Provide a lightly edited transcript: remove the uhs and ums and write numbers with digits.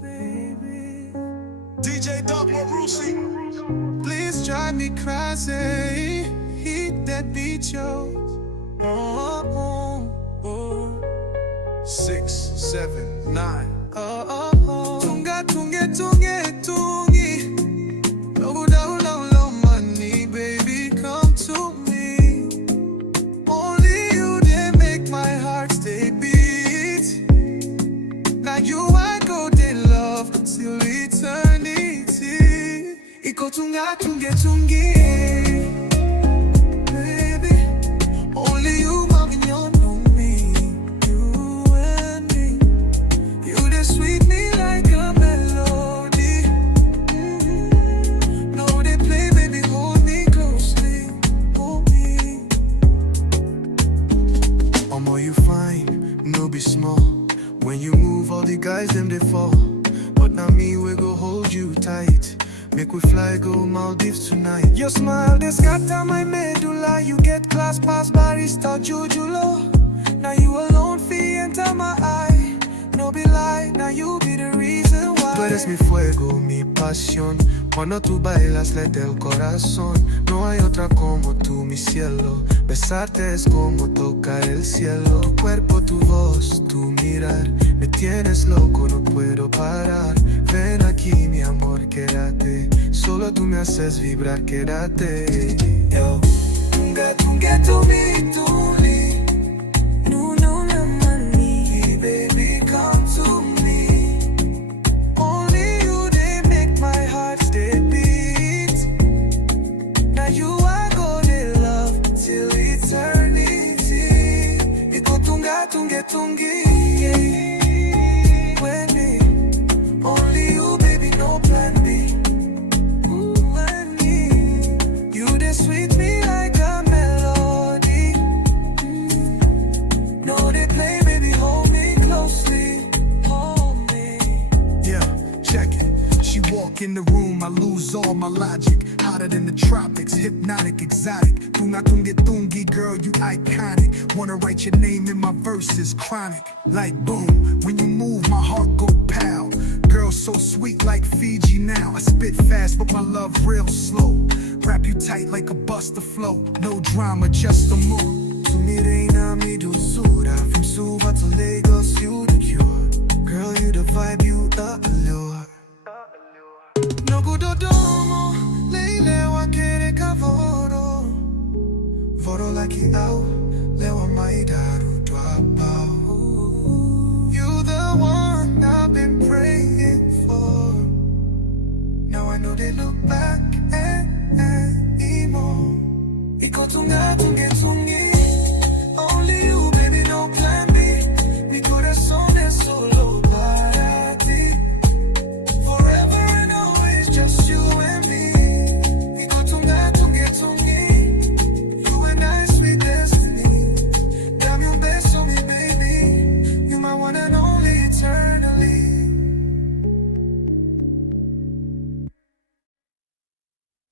baby. DJ Doc Warusi. Please drive me crazy. Heat that beat, yo. 6, 7, 9. Tunga tunge tunge tungi. Low down low low money, baby, come to me. Only you did make my heart stay beat. Now you I go they love till eternity. Iko tunga tunge tungi. Small. When you move, all the guys them they fall. But now me we go hold you tight. Make we fly go Maldives tonight. Your smile they scatter my medulla. You get class pass barista jujulo. Now you alone fee enter my eye. No be lie, now you be the reason why. Tú eres mi fuego, mi pasión. Cuando tú bailas late el corazón. No hay otra como tú, mi cielo. Besarte es como tocar el cielo. Tu cuerpo, tu voz, tu mirar. Me tienes loco, no puedo parar. Ven aquí, mi amor, quédate. Solo tú me haces vibrar, quédate. Yo, tunga, tunga, tungi, tungi. Tungi, when me, only you, baby, no plan B. Ooh, and me, you the sweet me like a melody. No, they play, baby, hold me closely, hold me. Yeah, check it. She walk in the room, I lose all my logic. Hotter than the tropics, hypnotic, exotic. Tunga tungi tungi, girl, you iconic. Wanna write your name in my verses, chronic. Like boom, when you move, my heart go pow. Girl, so sweet like Fiji now. I spit fast, but my love real slow. Wrap you tight like a buster flow. No drama, just a move. Tu mi reina, mi dulzura. From Suva to Lagos, you the cure. Girl, you the vibe, you the allure. No good domo. Lewa kere ka voro. Voro like au. Lewa maidaru dwapao. You the one I've been praying for. Now I know they look back and emo. Iko tunga